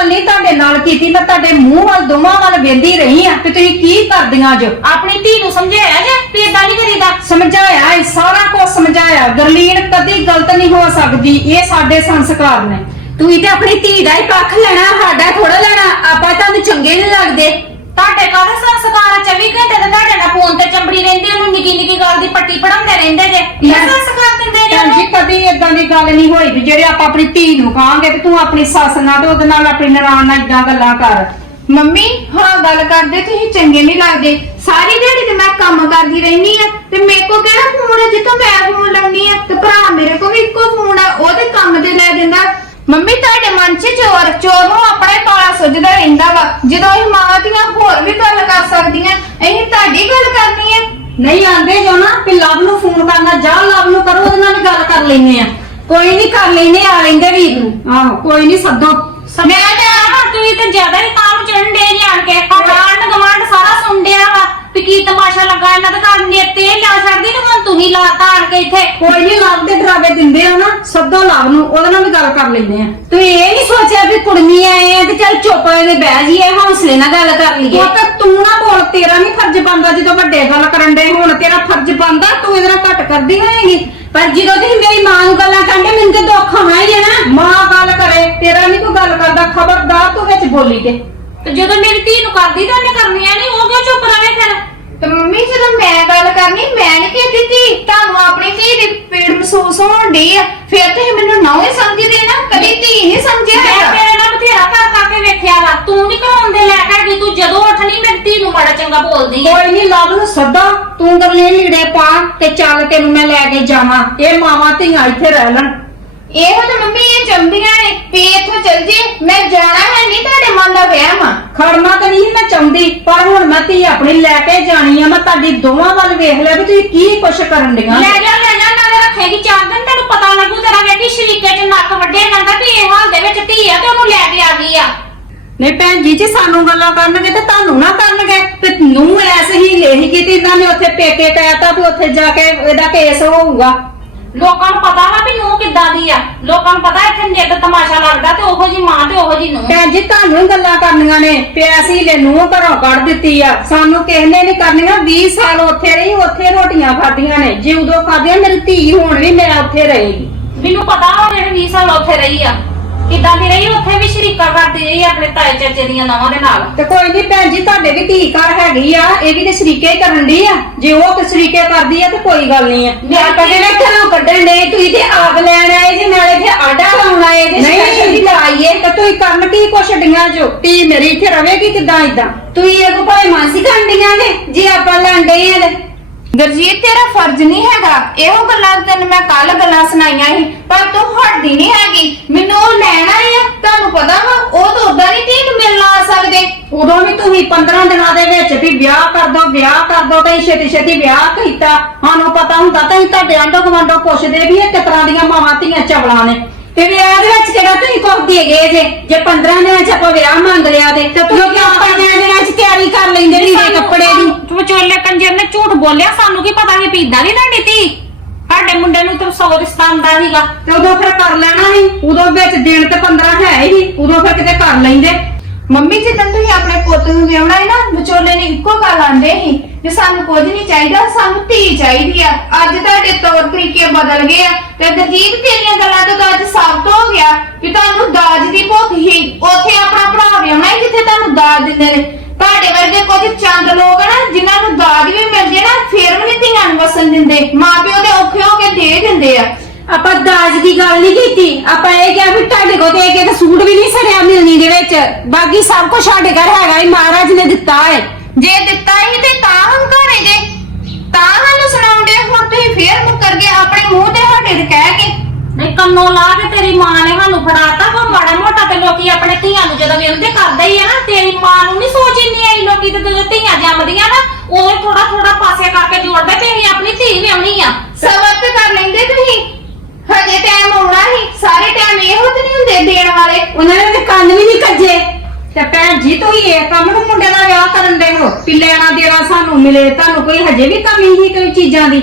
Speaker 3: ਗੱਲ ਨਹੀਂ ਤੁਹਾਡੇ ਨਾਲ ਕੀਤੀ, ਮੈਂ ਤੁਹਾਡੇ ਮੂੰਹ ਵੱਲ ਦੋਵਾਂ ਵੱਲ ਵੇਂਦੀ ਰਹੀ ਆ ਕਿ ਤੁਸੀਂ ਕੀ ਕਰਦੀਆਂ ਜੋ।
Speaker 2: ਆਪਣੀ ਧੀ ਨੂੰ ਸਮਝਾਇਆ ਜੇ ਵੀ ਏਦਾਂ ਨਹੀਂ ਕਰੀਦਾ।
Speaker 3: ਸਮਝਾਇਆ ਇਹ ਸਾਰਾ ਕੁਝ ਸਮਝਾਇਆ। ਗਰਲੀਨ ਕਦੀ ਗਲਤ ਨਹੀਂ ਹੋ ਸਕਦੀ, ਇਹ ਸਾਡੇ ਸੰਸਕਾਰ ਨੇ।
Speaker 4: ਤੂੰ ਤੇ ਆਪਣੀ ਧੀ ਦਾ ਹੀ ਪੱਖ ਲੈਣਾ, ਸਾਡਾ ਥੋੜਾ ਲੈਣਾ। ਆਪਾਂ ਤੁਹਾਨੂੰ ਚੰਗੇ ਨਹੀਂ ਲੱਗਦੇ।
Speaker 2: ਤੁਹਾਡੇ ਕਾਹਦੇ ਸੰਸਕਾਰ 24 ਘੰਟੇ ਤੇ ਤੁਹਾਡੇ ਨਾਲ ਫੋਨ ਤੇ ਚੰਬੜੀ ਰਹਿੰਦੀ, ਉਹਨੂੰ ਨਿੱਕੀ ਨਿੱਕੀ ਗੱਲ ਦੀ ਪੱਟੀ ਪੜਾਉਂਦੇ ਰਹਿੰਦੇ ਜੇ। ਇਹ ਸੰਸਕਾਰ ਦਿੰਦੇ ਜੇ
Speaker 3: ਭੈਣ ਜੀ ਕਦੀ ਏਦਾਂ ਦੀ ਗੱਲ ਨਹੀਂ ਹੋਈ ਵੀ ਜਿਹੜੇ ਆਪਾਂ ਆਪਣੀ ਧੀ ਨੂੰ ਕਹਾਂਗੇ ਕਿ ਤੂੰ ਆਪਣੀ ਸੱਸ ਨਾਲ ਤੇ ਉਹਦੇ ਨਾਲ ਆਪਣੀ ਨਨਾਣ ਨਾਲ ਏਦਾਂ ਗੱਲਾਂ ਕਰ।
Speaker 1: ਮੰਮੀ ਹਾਂ ਗੱਲ ਕਰਦੇ ਤੁਸੀਂ ਚੰਗੇ ਨਹੀਂ ਲੱਗਦੇ। ਸਾਰੀ ਦਿਹਾੜੀ ਤੇ ਮੈਂ ਕੰਮ ਕਰਦੀ ਰਹਿਨੀ ਆ ਤੇ ਮੇਰੇ ਕੋ ਕਿਹੜਾ ਫੋਨ ਹੈ ਜਿੱਥੋਂ ਮੈਂ ਫੋਨ ਲਾਉਣੀ ਆ, ਤੇ ਭਰਾ ਮੇਰੇ ਕੋ ਵੀ ਇੱਕੋ ਫੋਨ ਆ, ਉਹ ਤੇ ਕੰਮ ਤੇ ਲੈ ਦਿੰਦਾ। ਮੰਮੀ ਤੁਹਾਡੇ ਮਨ 'ਚ ਚੋਰ ਨੂੰ ਆਪਣਾ ਹੀ ਪਾਲਾ ਸੁੱਝਦਾ ਰਹਿੰਦਾ ਵਾ। ਜਦੋਂ ਅਸੀਂ ਮਾਂ ਦੀਆਂ ਹੋਰ ਵੀ ਗੱਲ ਕਰ ਸਕਦੀਆਂ, ਅਸੀਂ ਤੁਹਾਡੀ ਗੱਲ ਕਰਨੀ ਆ।
Speaker 3: ਨਹੀਂ ਆਂਦੇ ਜੋ ਨਾ ਕਿ ਲਵ ਨੂੰ ਫੋਨ ਕਰਨਾ, ਜਾ ਲਵ ਨੂੰ ਕਰੋ, ਉਹਦੇ ਨਾਲ ਵੀ ਗੱਲ ਕਰ ਲੈਨੇ ਆ।
Speaker 4: ਕੋਈ ਨਹੀਂ ਕਰ ਲੈਨੇ, ਆ ਲੈਂਦੇ ਵੀਰ ਨੂੰ।
Speaker 3: ਆਹੋ ਕੋਈ ਨਹੀਂ ਸੱਦੋ।
Speaker 2: ਮੈਂ ਤੇ ਆਹ ਤੁਸੀਂ ਤੇ ਜ਼ਿਆਦਾ ਹੀ ਕੰਮ ਚੜਨ ਦੇ ਜਾਣ ਕੇ ਆਂਢ ਗਵਾਂਢ ਸਾਰਾ ਸੁਣ ਡਿਆ ਵਾ ਵੀ ਕੀ ਤਮਾਸ਼ਾ ਲੱਗਾ ਇਹਨਾਂ ਦੇ ਘਰ ਨੇ। ਤੇ ਲਾ ਛੱਡਦੀ ਤੇ ਹੁਣ ਤੁਸੀਂ ਲਾਤਾ ਆਣ ਕੇ ਇੱਥੇ।
Speaker 3: ਕੋਈ ਨਹੀਂ ਲਵ ਦੇ ਡਰਾਵੇ ਦਿੰਦੇ ਆ ਨਾ, ਸੱਦੋ ਲਵ ਨੂੰ, ਉਹਦੇ ਨਾਲ ਵੀ ਗੱਲ ਕਰ ਲੈਨੇ ਆ।
Speaker 4: ਤੂੰ ਇਹ ਨਹੀਂ ਸੋਚਿਆ ਵੀ ਕੁੜਮੀ ਆਏ ਆ ਤੇ ਚੱਲ ਚੁੱਪ ਕੇ ਬਹਿ ਜੀਏ, ਹੌਸਲੇ ਨਾਲ ਗੱਲ ਕਰ ਲਈਏ।
Speaker 3: ਉਹ ਤਾਂ ਤੂੰ ਨਾ ਬੋਲ, ਤੇਰਾ ਨਹੀਂ ਫਰਜ਼ ਬਣਦਾ ਜਦੋਂ ਵੱਡੇ ਗੱਲ ਕਰਨ ਦੇ ਹੁਣ। ਤੇਰਾ ਫਰਜ਼ ਬਣਦਾ, ਤੂੰ ਇਹਦੇ ਨਾਲ ਘੱਟ ਕਰਦੀ ਹੋਏਗੀ।
Speaker 4: ਪਰ ਜਦੋਂ ਤੁਸੀਂ ਮੇਰੀ ਮਾਂ ਨੂੰ ਗੱਲਾਂ ਕਰਦੇ, ਮੈਨੂੰ ਤੇ ਦੁੱਖ ਹੋਣਾ ਹੀ ਹੈ ਨਾ।
Speaker 3: ਮਾਂ ਗੱਲ ਕਰੇ, ਤੇਰਾ ਨਹੀਂ ਕੋਈ ਗੱਲ ਕਰਦਾ। ਖਬਰਦਾਰ ਤੂੰ ਵਿੱਚ ਬੋਲੀ
Speaker 2: ਤੇ ਜਦੋਂ ਮੇਰੀ ਧੀ ਨੂੰ ਕਰਦੀ ਤਾਂ ਉਹਨੇ ਕਰਨੀਆਂ ਨਹੀਂ, ਉਹ ਕਿਉਂ ਚੁੱਪ ਰਵੇ ਫਿਰ?
Speaker 1: ਤੇ ਮੰਮੀ ਜਦੋਂ ਮੈਂ ਗੱਲ ਕਰਨੀ, ਮੈਂ ਨਹੀਂ ਕਹਿੰਦੀ ਧੀ, ਤੁਹਾਨੂੰ ਆਪਣੀ ਧੀ ਦੀ ਪੀੜ ਮਹਿਸੂਸ ਹੋਣ ਡਈ ਆ, ਫਿਰ ਤੁਸੀਂ ਮੈਨੂੰ ਨਾ ਹੀ ਸਮਝਦੇ ਨਾ, ਕਦੀ ਧੀ ਨਹੀਂ ਸਮਝਿਆ
Speaker 2: ਮੈਂ
Speaker 1: ਹੈਗਾ।
Speaker 2: ਤੇਰੇ ਨਾਲ ਬਥੇਰਾ ਕਰ ਕਰਕੇ ਵੇਖਿਆ ਵਾ, ਤੂੰ ਨਹੀਂ ਘਾਉਂਦੇ ਲੈ ਕੇ ਗਈ। ਤੂੰ ਜਦੋਂ ਉੱਠਣੀ ਮੇਰੀ ਧੀ ਨੂੰ ਮਾੜਾ ਚੰਗਾ ਬੋਲਦੀ ਹੈ।
Speaker 3: ਕੋਈ ਨਹੀਂ ਲਵ ਨੂੰ ਸੱਦਾ, ਤੂੰ ਗਰਲੇ ਲੀੜੇ ਪਾ ਤੇ ਚੱਲ ਤੈਨੂੰ ਮੈਂ ਲੈ ਕੇ ਜਾਵਾਂ। ਇਹ ਮਾਵਾਂ ਧੀਆਂ ਇੱਥੇ ਰਹਿ ਲੈਣ।
Speaker 1: ਇਹੋ ਤਾਂ ਮੰਮੀ ਇਹ ਚੰਬੀਆਂ ਨੇ ਵੀ ਇੱਥੋਂ ਚੱਲ ਜੇ। ਮੈਂ ਜਾਣਾ ਹੈ ਨਹੀਂ, ਤੁਹਾਡੇ ਮਨ ਦਾ ਵਹਿਮ ਆ।
Speaker 3: ਖੜਨਾ ਤਾਂ ਨਹੀਂ ਮੈਂ ਚਾਹੁੰਦੀ, ਪਰ ਹੁਣ ਮੈਂ ਧੀ ਆਪਣੀ ਲੈ ਕੇ ਜਾਣੀ ਆ। ਮੈਂ ਤੁਹਾਡੀ ਦੋਵਾਂ ਵੱਲ ਵੇਖ ਲਿਆ ਵੀ ਤੁਸੀਂ ਕੀ ਕੁਛ ਕਰਨ ਡੀਆਂ।
Speaker 2: ਲੈ ਜਾ ਨਾਲੇ ਰੱਖੇਗੀ 4 ਦਿਨ, ਤੈਨੂੰ ਪਤਾ ਲੱਗੂ। ਤੇਰਾ ਵੇਖੀ ਸ਼ਰੀਕੇ 'ਚ ਨੱਕ ਵੱਡੇ ਜਾਂਦਾ ਵੀ ਇਹ ਹਾਲ ਦੇ ਵਿੱਚ ਧੀ ਆ ਤੇ ਉਹਨੂੰ ਲੈ ਕੇ ਆ ਗਈ ਆ।
Speaker 3: ਨਹੀਂ ਭੈਣ ਜੀ, ਜੇ ਸਾਨੂੰ ਗੱਲਾਂ ਕਰਨਗੇ ਤੇ ਤੁਹਾਨੂੰ ਨਾ ਕਰਨਗੇ। ਤੇ ਨੂੰ ਐਸੇ ਹੀ ਲੇਹੀ ਤੇ ਇਹਨਾਂ ਨੇ ਉੱਥੇ ਪੇਕੇ ਕਹਿਤਾ ਵੀ ਉੱਥੇ ਜਾ ਕੇ ਇਹਦਾ ਕੇਸ ਹੋਊਗਾ।
Speaker 2: ਲੋਕਾਂ ਨੂੰ ਪਤਾ ਵਾ ਵੀ ਨੂੰ ਕਿੱਦਾਂ ਦੀ ਆ। ਲੋਕਾਂ ਨੂੰ ਪਤਾ ਇੱਥੇ ਨਿੱਤ ਤਮਾਸ਼ਾ ਲੱਗਦਾ ਤੇ ਉਹੋ ਜੀ ਮਾਂ ਤੇ ਉਹੋ ਜੀ ਨੂੰ।
Speaker 3: ਭੈਣ ਜੀ ਤੁਹਾਨੂੰ ਹੀ ਗੱਲਾਂ ਕਰਨੀਆਂ ਨੇ, ਪਿਆਸੀ ਲੈ ਨੂੰ ਘਰੋਂ ਕੱਢ ਦਿੱਤੀ ਆ। ਸਾਨੂੰ ਕਿਸੇ ਨੇ ਨਹੀਂ ਕਰਨੀਆਂ। 20 ਸਾਲ ਉੱਥੇ ਰਹੀ, ਉੱਥੇ ਰੋਟੀਆਂ ਖਾਧੀਆਂ ਨੇ। ਜੇ ਉਦੋਂ ਖਾਧੀਆਂ, ਮੇਰੀ ਧੀ ਹੁਣ ਵੀ ਮੇਰਾ ਉੱਥੇ ਰਹੇਗੀ।
Speaker 2: ਮੈਨੂੰ ਪਤਾ ਵਾ ਜਿਹੜੇ 20 ਸਾਲ ਉੱਥੇ ਰਹੀ ਆ ਕਿੱਦਾਂ ਦੀ ਰਹੀ। ਉੱਥੇ ਵੀ ਸ਼ਰੀਕਾ ਕਰਦੀ ਰਹੀ ਆਪਣੇ ਤਾਏ ਚਾਚੇ ਦੀਆਂ ਨਵਾਂ ਦੇ ਨਾਲ।
Speaker 3: ਤੇ ਕੋਈ ਨਹੀਂ ਭੈਣ ਜੀ, ਤੁਹਾਡੇ ਵੀ ਧੀ ਘਰ ਹੈਗੀ ਆ, ਇਹ ਵੀ ਤੇ ਸ਼ਰੀਕੇ ਹੀ ਕਰਨ ਦੀ ਆ। ਜੇ ਉਹ ਤੇ ਸ਼ਰੀਕੇ ਕਰਦੀ ਆ ਤੇ ਕੋਈ ਗੱਲ ਨਹੀਂ ਆ।
Speaker 4: ਮੈਂ ਕਦੇ ਨਾ ਘਰੋਂ ਕੱਢਣ ਦੇ, ਤੁਸੀਂ ਤੇ ਆਪ ਲੈਣ ਆਏ ਜੇ, ਨਾਲੇ ਤੇ ਆਡਾ ਲਾਉਣ ਆਏ ਜੇ। ਸਪੈਸ਼ਲ
Speaker 3: ਨਹੀਂ
Speaker 4: ਕਰਾਈਏ
Speaker 3: ਤੇ ਤੁਸੀਂ ਕਰਨ ਕੀ ਕੁਛ ਡੀਆਂ ਜੋ। ਧੀ ਮੇਰੀ ਇੱਥੇ ਰਵੇਗੀ ਕਿੱਦਾਂ ਇਦਾਂ?
Speaker 4: ਤੁਸੀਂ ਇਹ ਕੋ ਭਾਵੇਂ ਮਾਸੀ ਖਾਂਡੀਆਂ ਨੇ ਜੇ ਆਪਾਂ ਲਾਂਡੇ ਆ।
Speaker 1: ਗੁਰਜੀਤ ਤੇਰਾ ਫਰਜ਼ ਨਹੀਂ ਹੈਗਾ। ਇਹੋ ਗੱਲਾਂ ਤੈਨੂੰ ਮੈਂ ਕੱਲ ਗੱਲਾਂ ਸੁਣਾਈਆਂ ਸੀ, ਪਰ ਤੂੰ ਹਟਦੀ ਨਹੀਂ ਹੈਗੀ। ਮੈਨੂੰ ਉਹ ਲੈਣਾ ਹੀ ਆ। ਤੁਹਾਨੂੰ ਪਤਾ ਵਾ ਉਹ ਤਾਂ ਉਦਾਂ ਨਹੀਂ ਧੀ ਨੂੰ ਮਿਲਣ ਆ ਸਕਦੇ।
Speaker 3: ਉਦੋਂ ਵੀ ਤੁਸੀਂ 15 ਦਿਨਾਂ ਦੇ ਵਿੱਚ ਵੀ ਵਿਆਹ ਕਰ ਦੋ ਤੇ ਛੇਤੀ ਛੇਤੀ ਵਿਆਹ ਕੀਤਾ। ਸਾਨੂੰ ਪਤਾ ਹੁੰਦਾ ਤਾਂ ਅਸੀਂ ਤੁਹਾਡੇ ਆਂਢੋ ਗੁਆਂਢੋਂ ਪੁੱਛਦੇ ਵੀ ਇਹ ਕਿਸ ਤਰ੍ਹਾਂ ਦੀਆਂ ਮਾਵਾਂ ਧੀਆਂ ਚਵਲਾਂ ਨੇ।
Speaker 4: ਤੇ ਵਿਆਹ ਦੇ ਵਿੱਚ ਕਿਹੜਾ ਤੁਸੀਂ ਕੁਝ ਦੇ ਗਏ ਜੇ 15 ਦਿਨਾਂ ਚ ਆਪਾਂ ਵਿਆਹ ਮੰਗ ਲਿਆ ਤੇ ਲੋਕੀ ਆਪਾਂ ਦਿਨਾਂ ਚ ਤਿਆਰੀ ਕਰ ਲੈਂਦੇ ਨੇ ਕੱਪੜੇ ਦੀ।
Speaker 2: ਵਿਚੋਲੇ ਕੰਜਰ ਨੇ ਝੂਠ ਬੋਲਿਆ, ਸਾਨੂੰ ਕੀ ਪਤਾ ਸੀ ਪੀਦਾ ਨਹੀਂ ਤੁਹਾਡੀ ਧੀ। ਸਾਡੇ ਮੁੰਡੇ ਨੂੰ ਤਾਂ 100 ਰਿਸ਼ਤਾ ਆਉਂਦਾ ਸੀਗਾ।
Speaker 3: ਤੇ ਉਦੋਂ ਫਿਰ ਕਰ ਲੈਣਾ ਸੀ। ਉਦੋਂ ਵਿੱਚ ਦਿਨ ਤੇ 15 ਹੈ ਹੀ, ਉਦੋਂ ਫਿਰ ਕਿਤੇ ਕਰ ਲੈਂਦੇ।
Speaker 1: ਮੰਮੀ ਜਿੱਦਾਂ ਤੁਸੀਂ ਆਪਣੇ ਪੁੱਤ ਨੂੰ ਵਿਆਹਣਾ ਹੈ ਨਾ, ਵਿਚੋਲੇ ਨੇ ਇੱਕੋ ਗੱਲ ਆਂਦੇ ਸੀ ਕਿ ਸਾਨੂੰ ਕੁਝ ਨਹੀਂ ਚਾਹੀਦਾ, ਸਾਨੂੰ ਧੀ ਚਾਹੀਦੀ ਆ। ਅੱਜ ਤੁਹਾਡੇ ਤੌਰ ਤਰੀਕੇ ਬਦਲ ਗਏ ਆ ਤੇ ਗੁਰਜੀਤ ਤੇਰੀਆਂ ਗੱਲਾਂ ਤੋਂ ਤਾਂ ਅੱਜ ਸਾਬਤ ਹੋ ਗਿਆ ਕਿ ਤੁਹਾਨੂੰ ਦਾਜ ਦੀ ਭੁੱਖ ਹੀ। ਉੱਥੇ ਆਪਣਾ ਭਰਾ ਵਿਆਹਣਾ ਹੈ ਜਿੱਥੇ ਤੁਹਾਨੂੰ ਦਾਜ ਦਿੰਦੇ ਨੇ। ਤੁਹਾਡੇ ਵਰਗੇ ਕੁਝ ਚੰਦ ਲੋਕ ਨਾ ਜਿਨ੍ਹਾਂ ਨੂੰ ਦਾਜ ਵੀ ਮਿਲ ਜੇ ਨਾ, ਫੇਰ ਵੀ ਨਹੀਂ ਧੀਆਂ ਨੂੰ ਵਸਣ ਦਿੰਦੇ। ਮਾਂ ਪਿਓ ਤੇ ਔਖੇ ਹੋ ਕੇ ਦੇ ਦਿੰਦੇ ਆ।
Speaker 4: ਆਪਾਂ ਦਾਜ ਦੀ ਗੱਲ ਨਹੀਂ ਕੀਤੀ, ਆਪਾਂ ਇਹ ਕਿਹਾ ਵੀ ਤੁਹਾਡੇ ਕੋਲ ਤੇ ਇੱਕ ਸੂਟ ਵੀ ਨਹੀਂ ਸੜਿਆ ਮਿਲਣੀ ਦੇ ਵਿੱਚ। ਬਾਕੀ ਸਭ ਕੁਝ ਸਾਡੇ ਘਰ ਹੈਗਾ ਹੀ, ਮਹਾਰਾਜ ਨੇ ਦਿੱਤਾ ਹੈ।
Speaker 1: ਜੇ ਦਿੱਤਾ ਹੀ ਤੇ ਤਾਂ ਹੰਕਾਰੇ ਜੇ, ਤਾਂ ਸਾਨੂੰ ਸੁਣਾਉਂਦੇ। ਹੁਣ ਤੁਸੀਂ ਫੇਰ ਮੁੱਕਰ ਗਏ ਆਪਣੇ ਮੂੰਹ ਤੇ ਸਾਡੇ ਦੇ ਕਹਿ ਕੇ।
Speaker 2: ਨਹੀਂ ਕੰਨੋਂ ਲਾ ਕੇ ਤੇਰੀ ਮਾਂ ਨੇ ਸਾਨੂੰ ਫੜਾਤਾ। ਕੋ ਮਾੜਾ ਮੋਟਾ ਤੇ ਲੋਕੀ ਆਪਣੇ ਧੀਆਂ ਨੂੰ ਜਦੋਂ ਵਿਆਹੁੰਦੇ ਕਰਦੇ ਹੀ ਆ ਨਾ। ਤੇਰੀ ਮਾਂ ਨੂੰ ਨਹੀਂ ਸੋਚ ਇੰਨੀ ਆਈ। ਲੋਕੀ ਤੇ ਜਦੋਂ ਧੀਆਂ ਜੰਮਦੀਆਂ ਨਾ ਉਹ ਥੋੜਾ ਪਾਸੇ ਕਰਕੇ ਜੋੜਦੇ ਤੇ ਅਸੀਂ ਆਪਣੀ ਧੀ ਵਿਆਹੁਣੀ ਆ।
Speaker 1: ਸਬਰ ਤੇ ਕਰ ਲੈਂਦੇ ਤੁਸੀਂ। ਹਜੇ ਟਾਈਮ ਆਉਣਾ ਹੀ। ਸਾਰੇ ਟਾਈਮ ਇਹੋ ਤੇ ਨਹੀਂ ਹੁੰਦੇ ਦੇਣ ਵਾਲੇ।
Speaker 4: ਉਹਨਾਂ ਨੇ ਤੇ ਕੰਨ ਵੀ ਨਹੀਂ ਕੱਜੇ।
Speaker 3: ਤੇ ਭੈਣ ਜੀ ਤੁਸੀਂ ਇਹ ਕੰਮ ਨੂੰ ਮੁੰਡੇ ਦਾ ਵਿਆਹ ਕਰਨ ਦੇ ਹੋ ਵੀ ਲੈਣਾ ਦੇਣਾ ਸਾਨੂੰ ਮਿਲੇ। ਤੁਹਾਨੂੰ ਕੋਈ ਹਜੇ ਵੀ ਕਮੀ ਹੀ ਕੋਈ ਚੀਜ਼ਾਂ ਦੀ?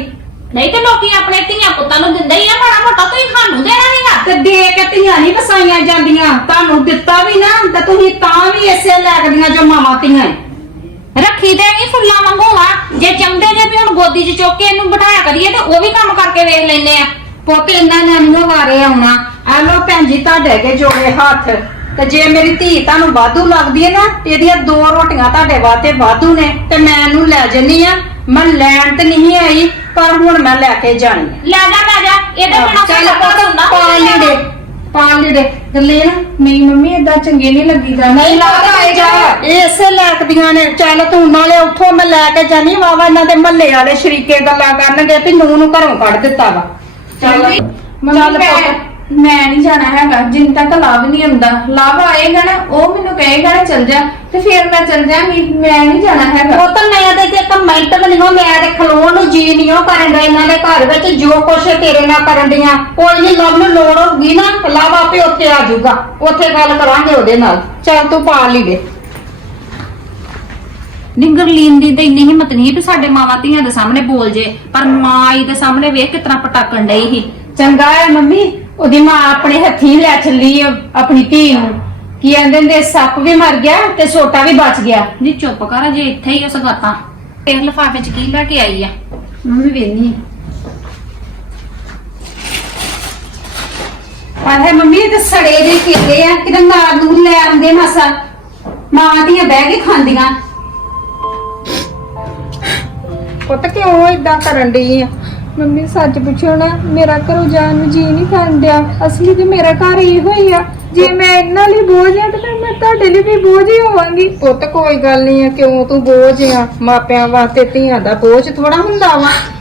Speaker 2: ਨਹੀਂ ਤੇ ਲੋਕੀ ਆਪਣੇ ਧੀਆਂ ਪੁੱਤਾਂ ਨੂੰ ਦਿੰਦੇ ਹੀ ਆ, ਮਾੜਾ ਮੋਟਾ ਤੁਸੀਂ ਸਾਨੂੰ ਦੇਣਾ ਨਹੀਂਗਾ।
Speaker 4: ਤੇ ਦੇ ਕੇ ਧੀਆਂ ਨਹੀਂ ਵਸਾਈਆਂ ਜਾਂਦੀਆਂ, ਤੁਹਾਨੂੰ ਦਿੱਤਾ ਵੀ ਨਾ ਤਾਂ ਤੁਸੀਂ ਤਾਂ ਵੀ ਇਸੇ ਲੱਗਦੀਆਂ ਜੋ ਮਾਵਾਂ ਧੀਆਂ।
Speaker 2: ਰੱਖੀ ਤੇ ਨਹੀਂ ਫੁੱਲਾਂ ਵਾਂਗੂ ਆ, ਜੇ ਚਾਹੁੰਦੇ ਜੇ ਵੀ ਹੁਣ ਗੋਦੀ 'ਚ ਚੁੱਕ ਕੇ ਇਹਨੂੰ ਬਿਠਾਇਆ ਕਰੀਏ ਤੇ ਉਹ ਵੀ ਕੰਮ ਕਰਕੇ ਵੇਖ ਲੈਨੇ ਆ।
Speaker 4: ਪੁੱਤ ਇਹਨਾਂ ਨੇ ਅੰਨੋ ਵਾਰੇ ਆਉਣਾ। ਆ ਲੋ ਭੈਣ ਜੀ ਤੁਹਾਡੇ ਕੇ ਜੋੜੇ ਹੱਥ। ਤੇ ਜੇ ਮੇਰੀ ਧੀ ਤੁਹਾਨੂੰ ਵਾਧੂ ਲੱਗਦੀ ਹੈ ਨਾ, ਇਹਦੀਆਂ 2 ਰੋਟੀਆਂ ਤੁਹਾਡੇ ਵਾਸਤੇ ਵਾਧੂ ਨੇ ਤੇ ਮੈਂ ਇਹਨੂੰ ਲੈ ਜੰਨੀ ਆ। ਮੈਂ ਲੈਣ ਤੇ ਨਹੀਂ ਆਈ, ਪਰ ਹੁਣ ਮੈਂ ਲੈ ਕੇ ਜਾਣੀ ਆ।
Speaker 2: ਲੈ ਜਾ ਇਹਦੇ ਬਿਨਾਂ
Speaker 4: ਚੱਲ
Speaker 2: ਸਾਡਾ
Speaker 4: ਪੁੱਤ
Speaker 2: ਹੁੰਦਾ
Speaker 4: ਪਾਲ ਲੀੜੇ ਗੱਲੇ ਨਾ।
Speaker 1: ਨਹੀਂ ਮੰਮੀ ਏਦਾਂ ਚੰਗੇ ਨਹੀਂ ਲੱਗੀਦਾ।
Speaker 4: ਨਹੀਂ ਲੱਗਦਾ ਇਹ ਇਸੇ ਲੱਗਦੀਆਂ ਨੇ। ਚੱਲ ਤੂੰ ਨਾਲੇ ਉੱਥੋਂ ਮੈਂ ਲੈ ਕੇ ਜਾਨੀ ਵਾਵਾ, ਇਹਨਾਂ ਦੇ ਮਹੱਲੇ ਵਾਲੇ ਸ਼ਰੀਕੇ ਗੱਲਾਂ ਕਰਨਗੇ ਵੀ ਨੂੰਹ ਨੂੰ ਘਰੋਂ ਕੱਢ ਦਿੱਤਾ ਵਾ। ਚੱਲ
Speaker 1: ਮੰਮੀ
Speaker 4: ਚੱਲ ਪੁੱਤ।
Speaker 1: ਮੈਂ ਨਹੀਂ ਜਾਣਾ ਹੈਗਾ ਜਿੰਨ ਤੱਕ ਲਾਭ ਨਹੀਂ ਆਉਂਦਾ। ਲਾਭ ਆਏਗਾ ਨਾ ਉਹ ਮੈਨੂੰ ਕਹੇਗਾ ਨਾ ਚੱਲ ਜਾ, ਤੇ ਫਿਰ ਮੈਂ ਚੱਲ ਜਾਵਾਂਗੀ। ਮੈਂ ਨਹੀਂ ਜਾਣਾ ਹੈਗਾ।
Speaker 4: ਉਹ ਤਾਂ ਮੈਂ ਤੇ ਇੱਕ ਮਿੰਟ ਵੀ ਨਹੀਂ, ਮੈਂ ਤੇ ਖਲੋਣ ਨੂੰ ਜੀ ਨਹੀਂ ਉਹ ਕਰਨ ਦਾ। ਇਹਨਾਂ ਦੇ ਘਰ ਵਿੱਚ ਜੋ ਕੁਛ ਤੇਰੇ ਨਾਲ ਕਰਨ ਦੀਆਂ, ਕੋਈ ਨਹੀਂ ਲਵ ਨੂੰ ਲੋੜ ਹੋਊਗੀ ਨਾ ਲਾਵਾ ਆਪੇ ਉੱਥੇ ਆ ਜਾਊਗਾ, ਉੱਥੇ ਗੱਲ ਕਰਾਂਗੇ ਉਹਦੇ ਨਾਲ। ਚੱਲ ਤੂੰ ਪਾ ਲੀੜੇ।
Speaker 2: ਨਿੰਗਰਲੀਨ ਦੀ ਤਾਂ ਇੰਨੀ ਹਿੰਮਤ ਨਹੀਂ ਵੀ ਸਾਡੇ ਮਾਵਾਂ ਧੀਆਂ ਦੇ ਸਾਹਮਣੇ ਬੋਲ ਜੇ, ਪਰ ਮਾਂ ਆਈ ਦੇ ਸਾਹਮਣੇ ਵੇਖ ਕਿਤਨਾ ਪਟਾਕਣ ਡਈ ਸੀ।
Speaker 4: ਚੰਗਾ ਹੈ ਮੰਮੀ, ਉਹਦੀ ਮਾਂ ਆਪਣੇ ਹੱਥੀਂ ਲੈ ਚੱਲੀ ਆਪਣੀ ਧੀ ਨੂੰ। ਕੀ ਕਹਿੰਦੇ ਨੇ, ਸੱਪ ਵੀ ਮਰ ਗਿਆ ਤੇ ਸੋਟਾ ਵੀ ਬਚ ਗਿਆ।
Speaker 2: ਨੀ ਚੁੱਪ ਕਰ, ਜੇ ਇੱਥੇ ਹੀ ਉਸ ਗਾਤਾਂ ਇਹ ਲਿਫਾਫੇ 'ਚ ਕੀ ਲੈ ਕੇ ਆਈ ਆ?
Speaker 4: ਮੰਮੀ ਵੇਨੀ ਆਹੇ ਮੰਮੀ ਇਹ ਤਾਂ ਸੜੇ ਦੇ ਕੇਲੇ ਆ, ਕਿਤੇ ਨਾਲ ਨੂੰ ਲੈ ਆਉਂਦੇ ਮਾਸਾ। ਮਾਵਾਂ ਦੀਆਂ ਬਹਿ ਕੇ ਖਾਂਦੀਆਂ।
Speaker 1: ਪੁੱਤ ਕਿਉਂ ਏਦਾਂ ਕਰਨ ਡਈ ਆ? ਮੰਮੀ ਸੱਚ ਪੁੱਛੋ ਨਾ, ਮੇਰਾ ਘਰੋਂ ਜਾਣ ਨੂੰ ਜੀ ਨਹੀਂ ਕਰਨ ਡਿਆ। ਅਸਲੀ ਤੇ ਮੇਰਾ ਘਰ ਇਹੋ ਹੀ ਆ। ਜੇ ਮੈਂ ਇਹਨਾਂ ਲਈ ਬੋਝ ਆ ਤੇ ਫਿਰ ਮੈਂ ਤੁਹਾਡੇ ਲਈ ਵੀ ਬੋਝ ਹੀ ਹੋਵਾਂਗੀ।
Speaker 3: ਪੁੱਤ ਕੋਈ ਗੱਲ ਨਹੀਂ ਆ, ਕਿਉਂ ਤੂੰ ਬੋਝ ਆ? ਮਾਪਿਆਂ ਵਾਸਤੇ ਧੀਆਂ ਦਾ ਬੋਝ ਥੋੜਾ ਹੁੰਦਾ ਵਾ।